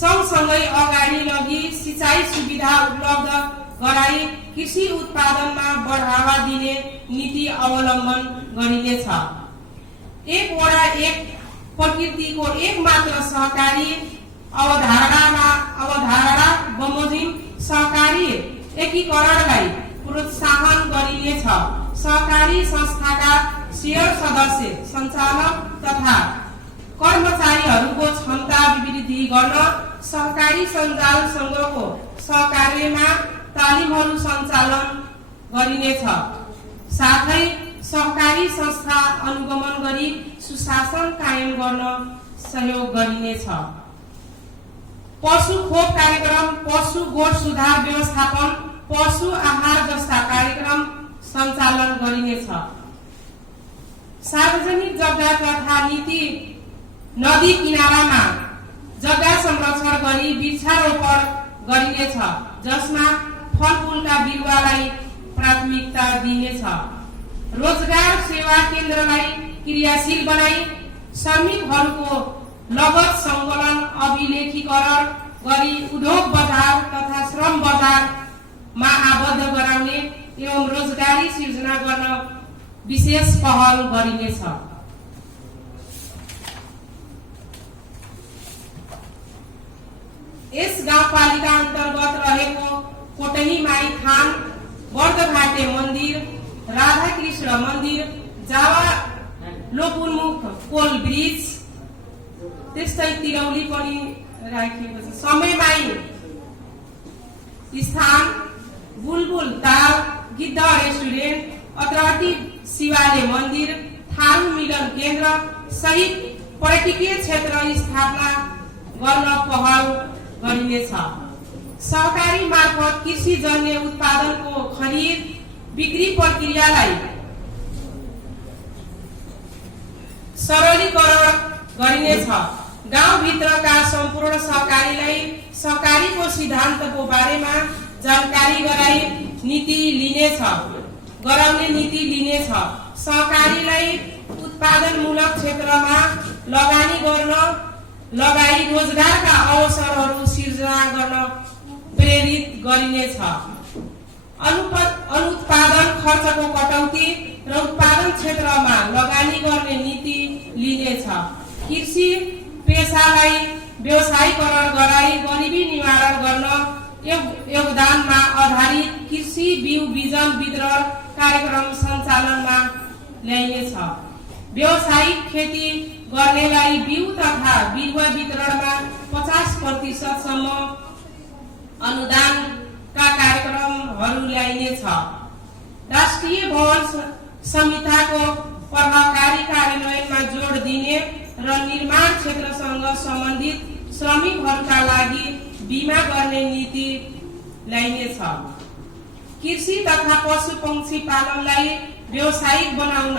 सँगसँगै अगाडि लगी सिँचाइ सुविधा उपलब्ध गराई कृषि उत्पादनमा बढावा दिने नीति अवलम्बन गरिनेछ। एक वडा एक प्रकृतिको एकमात्र सहकारी अवधारणा बमोजिम सहकारी एकीकरणलाई प्रोत्साहन गरिनेछ। सहकारी संस्थाका शेयर सदस्य, सञ्चालक तथा कर्मचारीहरूको क्षमता वृद्धि गर्न सहकारी सञ्जाल संघको सहकार्यमा तालिमहरू सञ्चालन गरिनेछ। साथै सहकारी संस्था अनुगमन गरी सुशासन कायम गर्न सहयोग गरिनेछ। पशु खोप कार्यक्रम, पशु गोठ सुधार व्यवस्थापन, पशु आहार जस्ता कार्यक्रम सञ्चालन गरिनेछ। सार्वजनिक जग्गा तथा नदी किनारामा जग्गा संरक्षण गरी वृक्षारोपण गरिनेछ, जसमा फलफूलका बिरुवालाई प्राथमिकता दिनेछ। रोजगार सेवा केन्द्रलाई क्रियाशील बनाई श्रमिकहरूको लगत सङ्कलन अभिलेखीकरण गरी उद्योग बजार तथा श्रम बजारमा आबद्ध गराउने एवं रोजगारी सिर्जना गर्न विशेष पहल गरिनेछ। यस गाउँपालिका अन्तर्गत रहेको कोटही माई थान, बर्दघाटे मन्दिर, राधाकृष्ण मन्दिर, जावा लोपुन्मुख कोल ब्रिज, त्यस्तै तिरौली पनि राखिएको छ। समयमाई स्थान, बुलबुल ताल, गिद्ध रेस्टुरेन्ट, अत्रहटी शिवालय मन्दिर, थारू मिलन केन्द्र सहित पर्यटकीय क्षेत्र स्थापना गर्न पहल गरिनेछ। सहकारी मार्फत कृषिजन्य उत्पादनको खरिद बिक्री प्रक्रियालाई सरलीकरण गरिनेछ। गाउँभित्रका सम्पूर्ण सहकारीलाई सहकारीको सिद्धान्तको बारेमा जानकारी गराउने नीति लिनेछ। सहकारीलाई उत्पादनमूलक क्षेत्रमा लगानी गर्न लगाई रोजगारका अवसरहरू सिर्जना गर्न प्रेरित गरिनेछ। अनुत्पादन खर्चको कटौती र उत्पादन क्षेत्रमा लगानी गर्ने नीति लिनेछ। कृषि पेसालाई व्यवसायीकरण गराई गरिबी निवारण गर्न योगदानमा आधारित कृषि बिउ बिजन वितरण कार्यक्रम सञ्चालनमा ल्याइनेछ। व्यावसायिक खेती गर्नेलाई बिउ तथा बिरुवा वितरणमा 50% सम्म अनुदानका कार्यक्रमहरू ल्याइनेछ। राष्ट्रिय भवन संहिताको प्रभावकारी कार्यान्वयनमा जोड दिने र निर्माण क्षेत्रसँग सम्बन्धित श्रमिकहरूका लागि बीमा गर्ने नीति ल्याइनेछ। कृषि तथा पशु पंक्षी पालनलाई व्यावसायिक बनाउन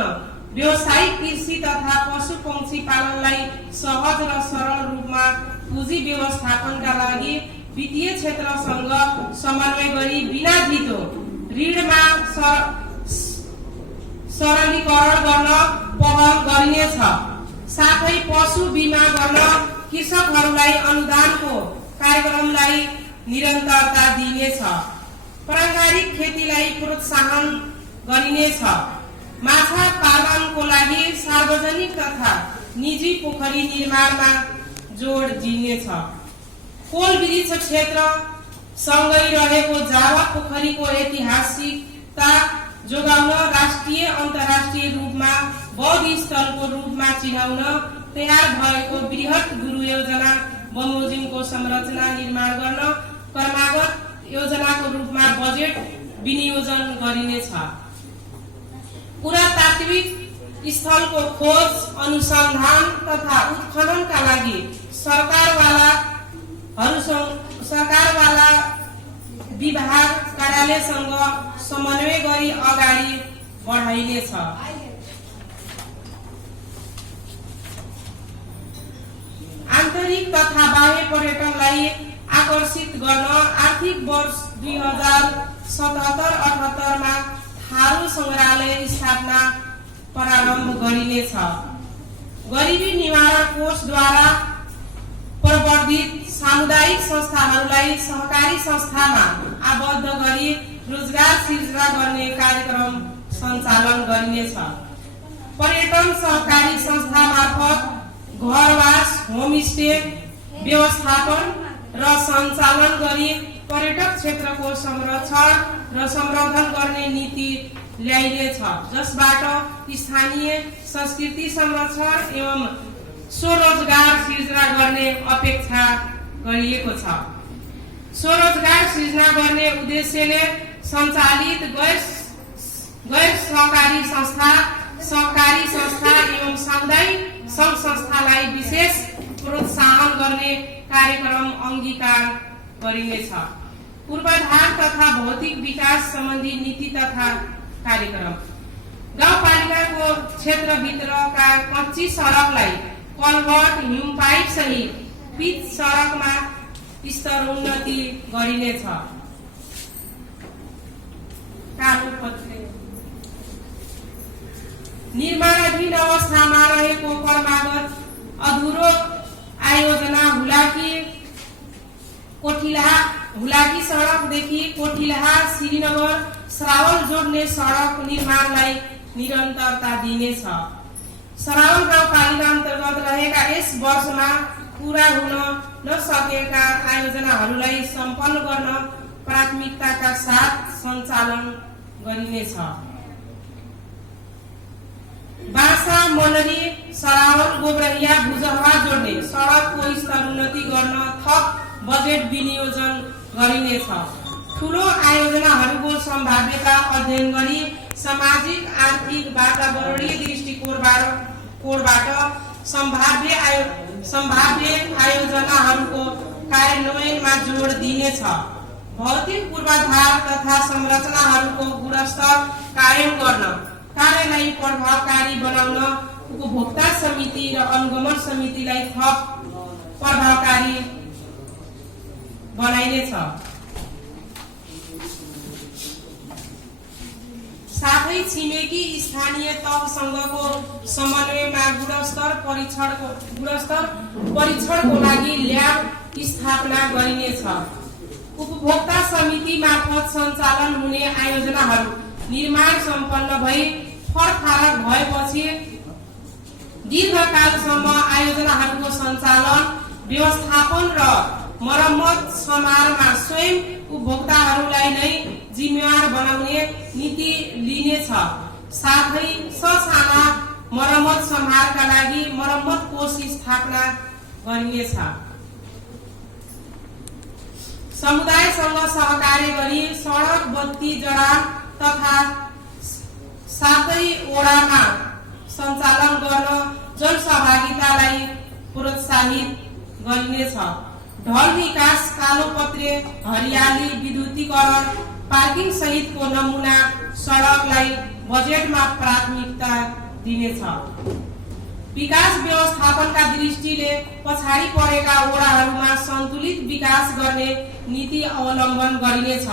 व्यावसायिक कृषि तथा पशु पंक्षी पालनलाई सहज र सरल रूपमा पुँजी व्यवस्थापनका लागि वित्तीय क्षेत्रसँग समन्वय गरी बिना धितो ऋणमा सरलीकरण गर्न पहल गरिनेछ। साथै पशु बीमा गर्न कृषकहरूलाई अनुदानको कार्यक्रमलाई निरन्तरता दिइनेछ। पारम्परिक खेतीलाई प्रोत्साहन गरिनेछ। माछा पालनको लागि सार्वजनिक तथा निजी पोखरी निर्माणमा जोड दिइनेछ। कोल वृक्ष क्षेत्र सँगै रहेको जावा पोखरीको ऐतिहासिकता जोगाउन राष्ट्रिय अन्तर्राष्ट्रिय रूपमा बौद्ध स्थलको रूपमा चिनाउन तयार भएको बृहत गुरु योजना बमोजिमको संरचना निर्माण गर्न क्रमागत योजनाको रूपमा बजेट विनियोजन गरिनेछ। पुरातात्विक स्थलको खोज अनुसन्धान तथा उत्खननका लागि सरकारवाला विभाग कार्यालयसँग समन्वय गरी अगाडि बढाइनेछ। आन्तरिक तथा बाह्य पर्यटनलाई आकर्षित गर्न आर्थिक वर्ष 2077-78 मा थारू संग्रहालय स्थापना प्रारम्भ गरिनेछ। गरिबी निवारण कोषद्वारा प्रवर्धित सामुदायिक सामुदायिक संस्थाहरूलाई सहकारी संस्थामा आबद्ध गरी रोजगार सिर्जना गर्ने कार्यक्रम सञ्चालन गरिनेछ। पर्यटन सहकारी संस्था मार्फत घरवास होमस्टे व्यवस्थापन र सञ्चालन गरी पर्यटक क्षेत्रको संरक्षण र संवर्धन गर्ने नीति ल्याइनेछ, जसबाट स्थानीय संस्कृति संरक्षण एवं स्वरोजगार सिर्जना गर्ने अपेक्षा गरिएको छ। स्वरोजगार सिर्जना गर्ने उद्देश्यले सञ्चालित गैर सहकारी संस्था, सहकारी संस्था एवं सामुदायिक संघ संस्थालाई विशेष प्रोत्साहन गर्ने कार्यक्रम अंगीकार गरिनेछ। पूर्वाधार तथा भौतिक विकास सम्बन्धी नीति तथा कार्यक्रम गाउँपालिकाको क्षेत्रभित्रका कच्ची सडकलाई कल्भर्ट, हिम पाइप सहित पिच सडकमा स्तरोन्नति गरिनेछ। निर्माणाधीन अवस्थामा रहेको क्रमागत अधुरो आयोजना हुलाकी सडकदेखि कोठिलाहा श्रीनगर सरावल जोड्ने सडक निर्माणलाई निरन्तरता दिनेछ। सरावल गाउँपालिका अन्तर्गत रहेका यस वर्षमा पूरा हुन नसकेका आयोजनाहरूलाई सम्पन्न गर्न प्राथमिकताका साथ सञ्चालन गरिनेछ। बासा मनरी सरावल गोबरहिया भुजहवा जोड्ने सडकको स्तरोन्नति गर्न थप बजेट विनियोजन गरिनेछ। ठूलो आयोजनाहरूको सम्भाव्यता अध्ययन गरी सामाजिक आर्थिक वातावरणीय दृष्टिकोणबाट सम्भाव्य आयोजनाहरूको कार्यान्वयनमा जोड दिनेछ। भौतिक पूर्वाधार तथा संरचनाहरूको गुणस्तर कायम गर्न, कार्यलाई प्रभावकारी बनाउन उपभोक्ता समिति र अनुगमन समितिलाई थप प्रभावकारी बनाइनेछ। साथै छिमेकी स्थानीय तहसँगको समन्वयमा गुणस्तर परीक्षणको लागि ल्याब स्थापना गरिनेछ। उपभोक्ता समिति मार्फत सञ्चालन हुने आयोजनाहरू निर्माण सम्पन्न भई फरक भएपछि दीर्घकालसम्म आयोजनाहरूको सञ्चालन, व्यवस्थापन र मरम्मत समारोहमा स्वयं उपभोक्ताहरूलाई नै जिम्मेवार बनाउने नीति लिनेछ। साथै ससाना मरम्मत समारोहका लागि मरम्मत कोष स्थापना गरिनेछ। समुदायसँग सहकार्य गरी सडक, बत्ती जडान तथा सातै ओडामा सञ्चालन गर्न जनसहभागितालाई प्रोत्साहित गरिनेछ। ढल विकास, कालोपत्रे, हरियाली, विद्युतीकरण, पार्किङ सहितको नमुना सडकलाई बजेटमा प्राथमिकता दिनेछ। विकास व्यवस्थापनका दृष्टिले पछाडि परेका ओडाहरूमा सन्तुलित विकास गर्ने नीति अवलम्बन गरिनेछ।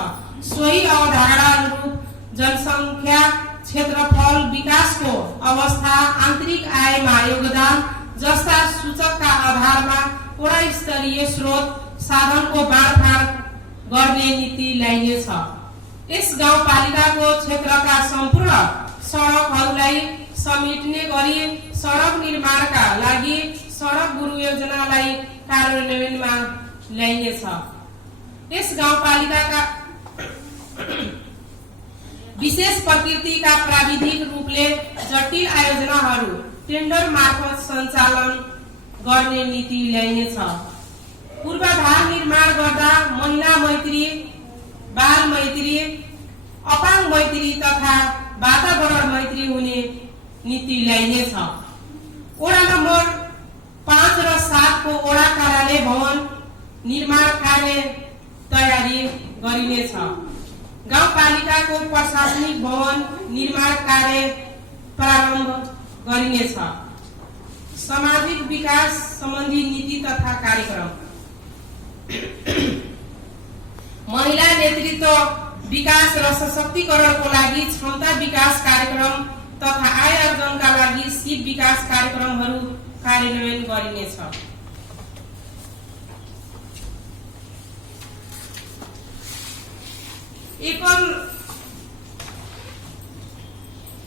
सोही अवधारणा अनुरूप जनसङ्ख्या, क्षेत्रफल, विकासको अवस्था, आन्तरिक आयमा योगदान जस्ता सूचकका आधारमा वडा स्तरीय स्रोत साधनको बाँडफाँड गर्ने नीति ल्याइनेछ। यस गाउँपालिकाको क्षेत्रका सम्पूर्ण सडकहरूलाई समेट्ने गरी सडक निर्माणका लागि सडक गुरु योजनालाई कार्यान्वयनमा ल्याइनेछ। यस गाउँपालिकाका विशेष प्रकृतिका प्राविधिक रूपले जटिल आयोजनाहरू टेन्डर मार्फत सञ्चालन गर्ने नीति ल्याइनेछ। पूर्वाधार निर्माण गर्दा महिला मैत्री, बाल मैत्री, अपाङ मैत्री तथा वातावरण मैत्री हुने नीति ल्याइनेछ। ओडा नम्बर 5 र 7 को ओडा कार्यालय भवन निर्माण कार्य तयारी गरिनेछ। गाउँपालिकाको प्रशासनिक भवन निर्माण कार्य प्रारम्भ गरिनेछ। सामाजिक विकास सम्बन्धी नीति तथा कार्यक्रम, महिला नेतृत्व विकास र सशक्तिकरणको लागि क्षमता विकास कार्यक्रम तथा आय आर्जनका लागि सिप विकास कार्यक्रमहरू कार्यान्वयन गरिनेछ।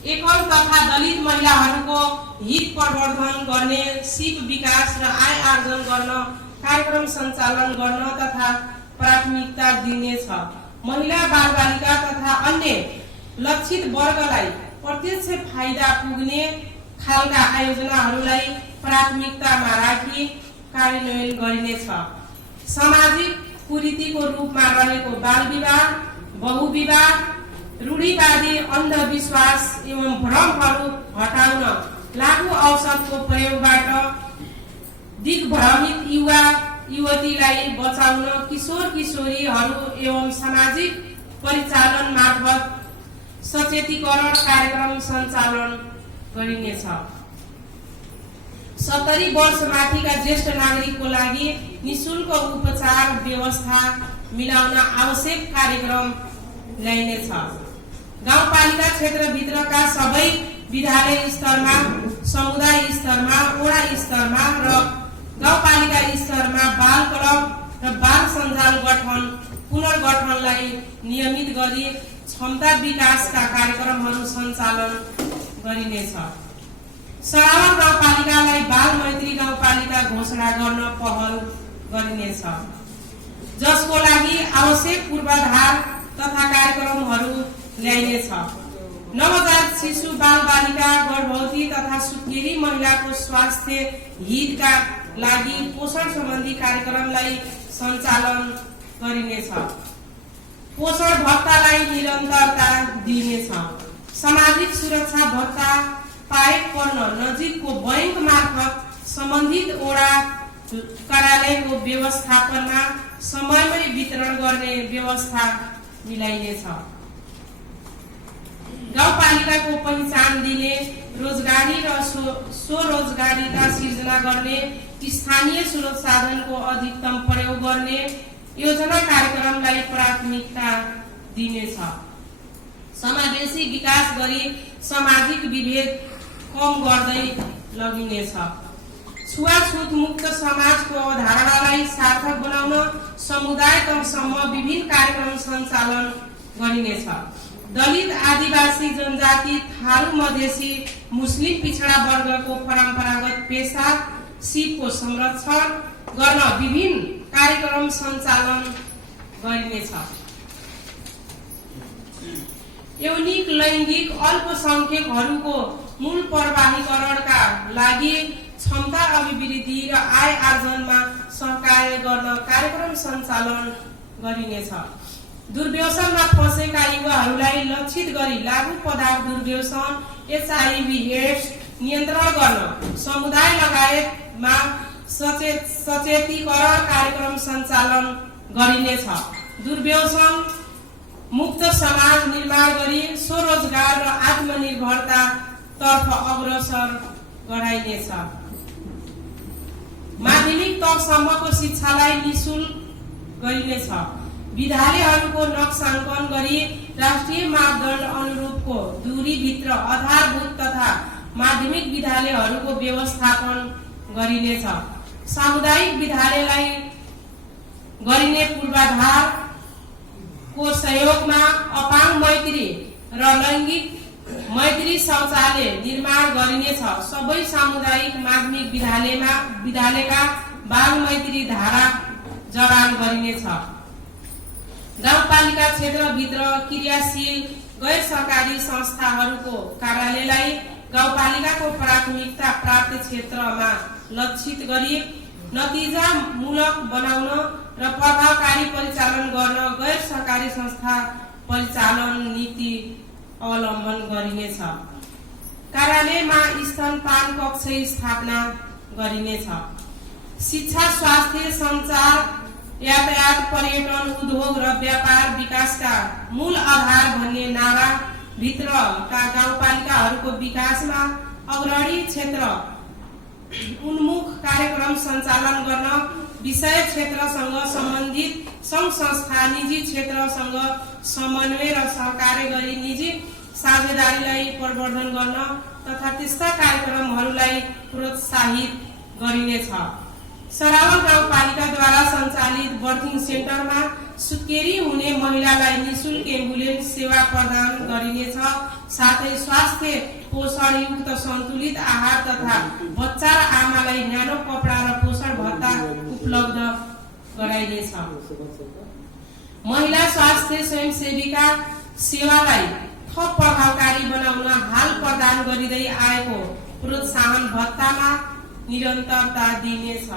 एकल तथा दलित महिलाहरूको हित प्रवर्धन गर्ने, सिप विकास र आय आर्जन गर्न कार्यक्रम सञ्चालन गर्न तथा प्राथमिकता दिनेछ। महिला, बालबालिका तथा अन्य लक्षित वर्गलाई प्रत्यक्ष फाइदा पुग्ने खालका आयोजनाहरूलाई प्राथमिकतामा राखी कार्यान्वयन गरिनेछ। सामाजिक कुरीतिको रूपमा रहेको बाल विवाह, बहुविवाह, रूढिवादी अन्धविश्वास एवं भ्रमहरू हटाउन लागू औषधको प्रयोगबाट दिग्भ्रमित युवा युवतीलाई बचाउन किशोर किशोरीहरू एवं सामाजिक परिचालन मार्फत सचेतीकरण कार्यक्रम सञ्चालन गरिनेछ। 70 वर्ष माथिका ज्येष्ठ नागरिकको लागि निशुल्क उपचार व्यवस्था मिलाउन आवश्यक कार्यक्रम ल्याइनेछ। गाउँपालिका क्षेत्रभित्रका सबै विद्यालय स्तरमा, समुदाय स्तरमा, वडा स्तरमा र गाउँपालिका स्तरमा बाल क्लब र बाल सञ्जाल पुनर्गठनलाई नियमित गरी क्षमता विकासका कार्यक्रमहरू सञ्चालन गरिनेछ। सरावा गाउँपालिकालाई बाल मैत्री गाउँपालिका घोषणा गर्न पहल गरिनेछ, जसको लागि आवश्यक पूर्वाधार तथा कार्यक्रमहरू ल्याइनेछ। नवजात शिशु, बालबालिका, गर्भवती तथा सुत्केरी महिलाको स्वास्थ्य हितका लागि पोषण सम्बन्धी कार्यक्रमलाई सञ्चालन गरिनेछ। पोषण भत्तालाई निरन्तरता दिइनेछ। सामाजिक सुरक्षा भत्ता पाए पर्न नजिकको बैंक मार्फत सम्बन्धित वडा कार्यालयको व्यवस्थापनमा समयमै वितरण गर्ने व्यवस्था मिलाइनेछ। गाउँपालिकाको पहिचान दिने, रोजगारी र स्वरोजगारीका सिर्जना गर्ने, स्थानीय स्रोत साधनको अधिकतम प्रयोग गर्ने योजना कार्यक्रमलाई प्राथमिकता दिनेछ। समावेशी विकास गरी सामाजिक विभेद कम गर्दै लगिनेछ। छुवाछुत मुक्त समाजको अवधारणालाई सार्थक बनाउन समुदाय तहसम्म विभिन्न कार्यक्रम सञ्चालन गरिनेछ। दलित, आदिवासी, जनजाति, थारू, मधेसी, मुस्लिम पिछडा वर्गको परम्परागत पेसा सिपको संरक्षण गर्न विभिन्न कार्यक्रम सञ्चालन गरिनेछ। यौनिक, लैङ्गिक अल्पसंख्यकहरूको मूल प्रवाहीकरणका लागि क्षमता अभिवृद्धि र आय आर्जनमा सहकार्य गर्न कार्यक्रम सञ्चालन गरिनेछ। दुर्व्यसनमा फँसेका युवाहरूलाई लक्षित गरी लागू पदार्थ दुर्व्यसन, HIV/AIDS नियन्त्रण गर्न समुदाय लगायतमा सचेतीकरण कार्यक्रम सञ्चालन गरिनेछ। दुर्व्यसन मुक्त समाज निर्माण गरी स्वरोजगार र आत्मनिर्भरता तर्फ अग्रसर गराइनेछ। माध्यमिक तहसम्मको शिक्षालाई निःशुल्क गरिनेछ। विद्यालयहरूको नक्साङ्कन गरी राष्ट्रिय मापदण्ड अनुरूपको दूरीभित्र आधारभूत तथा माध्यमिक विद्यालयहरूको व्यवस्थापन गरिनेछ। सामुदायिक विद्यालयलाई गरिने पूर्वाधारको सहयोगमा अपाङ मैत्री र लैङ्गिक मैत्री शौचालय निर्माण गरिनेछ। सबै सामुदायिक माध्यमिक विद्यालयका बाल मैत्री धारा जडान गरिनेछ। गाउँपालिका क्षेत्रभित्र क्रियाशील गैर सरकारी संस्थाहरूको कार्यालयलाई गाउँपालिकाको प्राथमिकता प्राप्त क्षेत्रमा लक्षित गरी नतिजामूलक बनाउन र प्रभावकारी परिचालन गर्न गैर सरकारी संस्था परिचालन नीति अवलम्बन गरिनेछ। कार्यालयमा स्तनपान कक्ष स्थापना गरिनेछ। शिक्षा, स्वास्थ्य, सञ्चार, यातायात, पर्यटन, उद्योग र व्यापार विकासका मूल आधार भन्ने नारा भित्रका गाउँपालिकाहरूको विकासमा अग्रणी क्षेत्र उन्मुख कार्यक्रम सञ्चालन गर्न विषय क्षेत्रसँग सम्बन्धित सङ्घ संस्था, निजी क्षेत्रसँग समन्वय र सहकार्य गरी निजी साझेदारीलाई प्रवर्धन गर्न तथा त्यस्ता कार्यक्रमहरूलाई प्रोत्साहित गरिनेछ। सरावल गाउँपालिकाद्वारा सञ्चालित बर्थिङ सेन्टरमा सुत्केरी हुने महिलालाई निःशुल्क एम्बुलेन्स सेवा प्रदान गरिनेछ। साथै स्वास्थ्य पोषणयुक्त सन्तुलित आहार तथा बच्चा र आमालाई न्यानो कपडा र पोषण भत्ता उपलब्ध गराइनेछ। महिला स्वास्थ्य स्वयंसेविका सेवालाई थप प्रभावकारी बनाउन हाल प्रदान गरिँदै आएको प्रोत्साहन भत्तामा निरन्तरता दिइनेछ।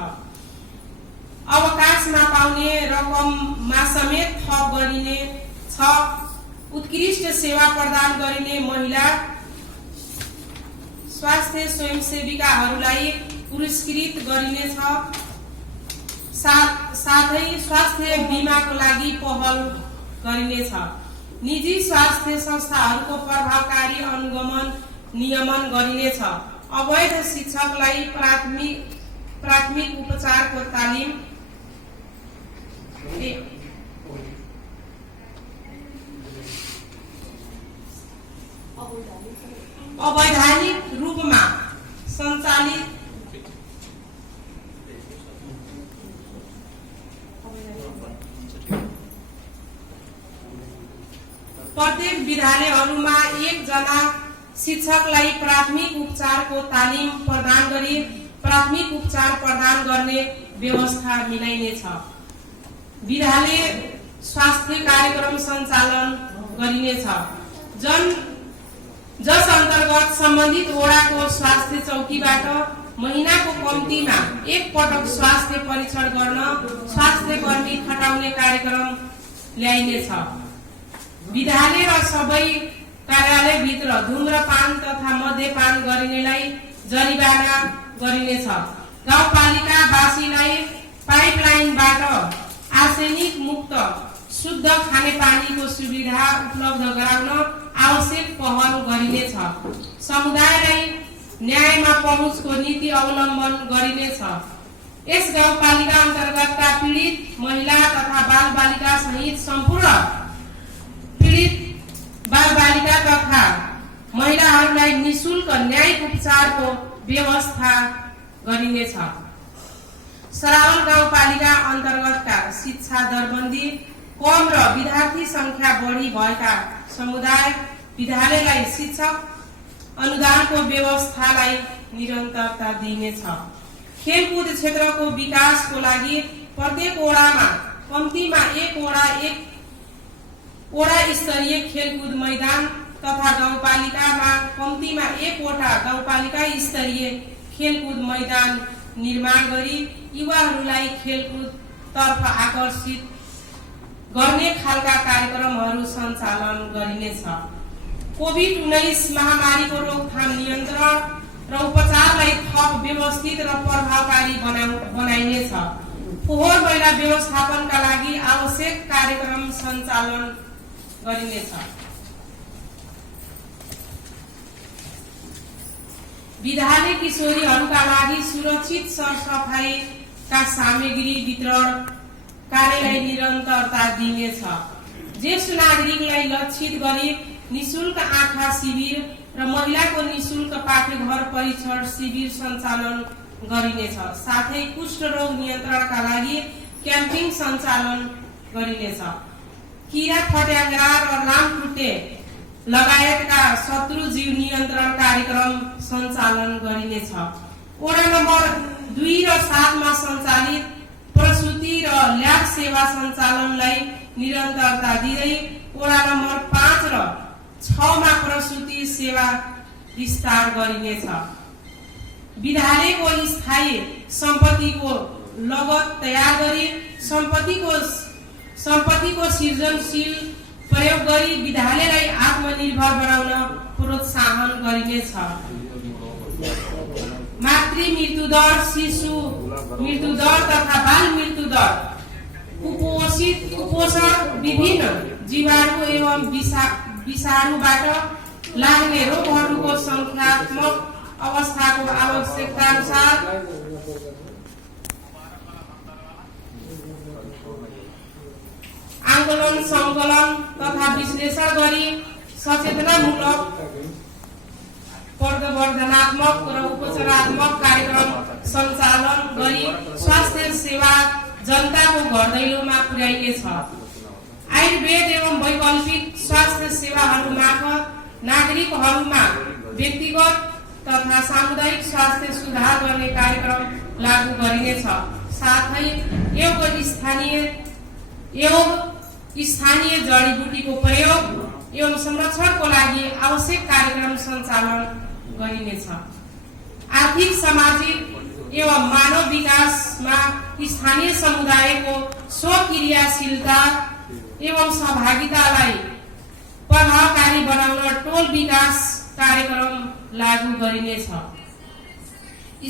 अवकाशमा पाउने रकममा समेत थप गरिने छ। उत्कृष्ट सेवा प्रदान गरिने महिला स्वास्थ्य स्वयंसेविकाहरूलाई पुरस्कृत गरिनेछ। साथै स्वास्थ्य बीमाको लागि पहल गरिनेछ। निजी स्वास्थ्य संस्थाहरूको प्रभावकारी अनुगमन नियमन गरिनेछ। अवैध शिक्षकलाई प्राथमिक उपचारको तालिम अवैधानिक रूपमा सञ्चालित प्रत्येक विद्यालयहरूमा एकजना शिक्षकलाई प्राथमिक उपचारको तालिम प्रदान गरी प्राथमिक उपचार प्रदान गर्ने व्यवस्था मिलाइनेछ। विद्यालय स्वास्थ्य कार्यक्रम सञ्चालन गरिनेछ, जस अन्तर्गत सम्बन्धित वडाको स्वास्थ्य चौकीबाट महिनाको कम्तीमा एक पटक स्वास्थ्य परीक्षण गर्न स्वास्थ्य कर्मी खटाउने कार्यक्रम ल्याइनेछ। विद्यालय र सबै कार्यालयभित्र धूम्रपान तथा मद्यपान गरिनेलाई जरिवाना गरिनेछ। गाउँपालिकावासीलाई पाइपलाइनबाट आर्सेनिक मुक्त शुद्ध खानेपानीको सुविधा उपलब्ध गराउन आवश्यक पहल गरिनेछ। समुदायलाई न्यायमा पहुँचको नीति अवलम्बन गरिनेछ। यस गाउँपालिका अन्तर्गतका पीडित महिला तथा बालबालिका सहित सम्पूर्ण पीडित बालबालिका तथा महिलाहरूलाई निःशुल्क न्यायिक उपचारको व्यवस्था गरिनेछ। सरावल गाउँपालिका अन्तर्गतका शिक्षा दरबन्दी कम र विद्यार्थी संख्या बढी भएका समुदाय विद्यालयलाई शिक्षक अनुदानको व्यवस्थालाई निरन्तरता दिइनेछ। खेलकुद क्षेत्रको विकासको लागि प्रत्येक वडामा कम्तीमा एक वडा स्तरीय खेलकुद मैदान तथा गाउँपालिकामा कम्तीमा एकवटा गाउँपालिका स्तरीय खेलकुद मैदान निर्माण गरी युवाहरूलाई खेलकुद तर्फ आकर्षित गर्ने खालका कार्यक्रमहरू सञ्चालन गरिनेछ। कोभिड-19 महामारीको रोकथाम नियन्त्रण र उपचारलाई थप व्यवस्थित र प्रभावकारी बनाइनेछ। फोहोर मैला व्यवस्थापनका लागि आवश्यक कार्यक्रम सञ्चालन गरिनेछ। विद्यालय किशोरीहरूका लागि सुरक्षित सरसफाइका सामग्री वितरण कार्यलाई निरन्तरता दिइनेछ। ज्येष्ठ नागरिकलाई लक्षित गरी निःशुल्क आँखा शिविर र महिलाको निःशुल्क पाठ्यघर परीक्षण शिविर सञ्चालन गरिनेछ। साथै कुष्ठ रोग नियन्त्रणका लागि क्याम्पिङ सञ्चालन गरिनेछ। किरा फट्याङ्ग्रा र लामखुट्टे लगायतका शत्रु जीव नियन्त्रण कार्यक्रम सञ्चालन गरिनेछ। वडा नम्बर 2 र 7 मा सञ्चालित प्रसुति र ल्याब सेवा सञ्चालनलाई निरन्तरता दिँदै वडा नम्बर 5 र 6 मा प्रसुति सेवा विस्तार गरिनेछ। विद्यालयको स्थायी सम्पत्तिको लगत तयार गरी सम्पत्तिको सृजनशील प्रयोग गरी विद्यालयलाई आत्मनिर्भर बनाउन प्रोत्साहन गरिनेछ। मातृ मृत्युदर, शिशु मृत्युदर तथा बाल मृत्युदर, कुपोषण, विभिन्न जीवाणु एवं विषाणुबाट लाग्ने रोगहरूको संख्यात्मक अवस्थाको आवश्यकता अनुसार आंदोलन संकलन तथा विश्लेषण गरी सचेतनामूलक प्रवर्धनात्मक र उपचारात्मक कार्यक्रम सञ्चालन गरी स्वास्थ्य सेवा जनताको घर दैलोमा पुर्याइनेछ। आयुर्वेद एवं वैकल्पिक स्वास्थ्य सेवाहरू मार्फत नागरिकहरूमा व्यक्तिगत तथा सामुदायिक स्वास्थ्य सुधार गर्ने कार्यक्रम लागू गरिनेछ। साथै स्थानीय जडीबुटीको प्रयोग एवं संरक्षणको लागि आवश्यक कार्यक्रम सञ्चालन गरिनेछ। आर्थिक, सामाजिक एवं मानव विकासमा स्थानीय समुदायको स्वक्रियाशीलता एवं सहभागितालाई प्रभावकारी बनाउन टोल विकास कार्यक्रम लागू गरिनेछ।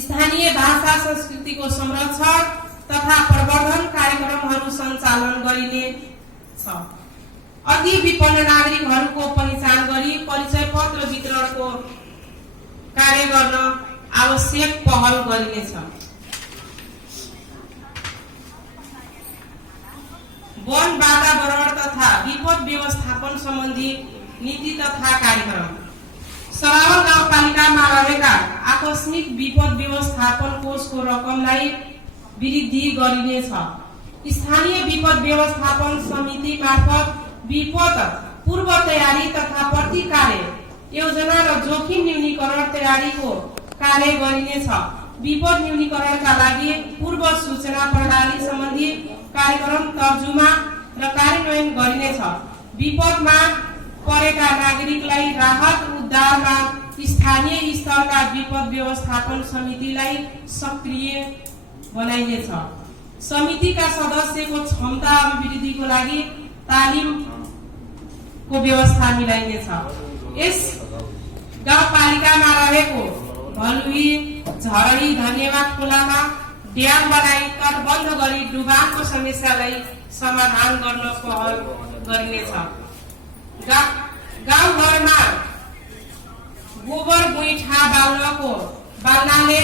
स्थानीय भाषा संस्कृतिको संरक्षण तथा प्रवर्धन कार्यक्रमहरू सञ्चालन गरिनेछ। अति विपन्न नागरिकहरूको पहिचान गरी परिचय पत्र वितरणको कार्य गर्न आवश्यक पहल गरिनेछ। वन, वातावरण तथा विपद व्यवस्थापन सम्बन्धी नीति तथा कार्यक्रम। सरावल गाउँपालिकामा रहेका आकस्मिक विपद व्यवस्थापन कोषको रकमलाई वृद्धि गरिनेछ। स्थानीय विपद व्यवस्थापन समिति मार्फत विपद पूर्व तयारी तथा प्रतिकार योजना र जोखिम न्यूनीकरण तयारीको कार्य गरिनेछ। विपद न्यूनीकरणका लागि पूर्व सूचना प्रणाली सम्बन्धी कार्यक्रम तर्जुमा र कार्यान्वयन गरिनेछ। विपदमा परेका नागरिकलाई राहत उद्धारमा स्थानीय स्तरका विपद व्यवस्थापन समितिलाई सक्रिय बनाइनेछ। समितिका सदस्यको क्षमता अभिवृद्धिको लागि तालिमको व्यवस्था मिलाइनेछ। यस गाउँपालिकामा रहेको भलुई, झरडी, धन्यवाद खोलामा ड्याम बनाई तटबन्ध गरी डुबानको समस्यालाई समाधान गर्न पहल गरिनेछ। गाउँघरमा गोबर गुइठा बाल्नाले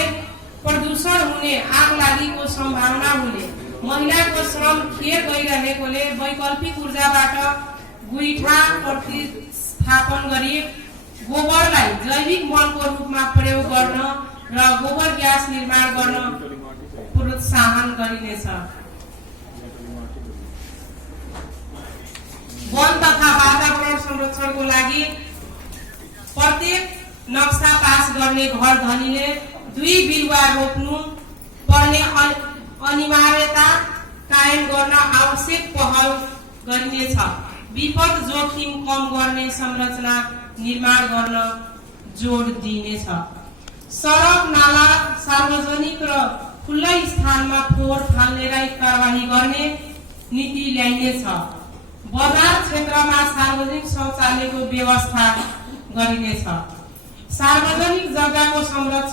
प्रदूषण हुने, आग लागेको सम्भावना हुने, महिलाको श्रम खेर गइरहेकोले वैकल्पिक ऊर्जाबाट गुइठा प्रतिस्थापन गरी गोबरलाई जैविक मलको रूपमा प्रयोग गर्न र गोबर ग्यास निर्माण गर्न प्रोत्साहन गरिनेछ। वन तथा वातावरण संरक्षणको लागि प्रत्येक नक्सा पास गर्ने घर धनीले 2 बिरुवा रोप्नु पर्ने अनिवार्यता कायम गर्न आवश्यक पहल गरिनेछ। विपद जोखिम कम गर्ने संरचना निर्माण गर्न जोड दिइनेछ। सडक, नाला, सार्वजनिक र खुल्ला स्थानमा फोहोर फाल्नेलाई कारबाही गर्ने नीति ल्याइनेछ। बजार क्षेत्रमा सार्वजनिक शौचालयको व्यवस्था गरिनेछ। सार्वजनिक जग्गाको संरक्षण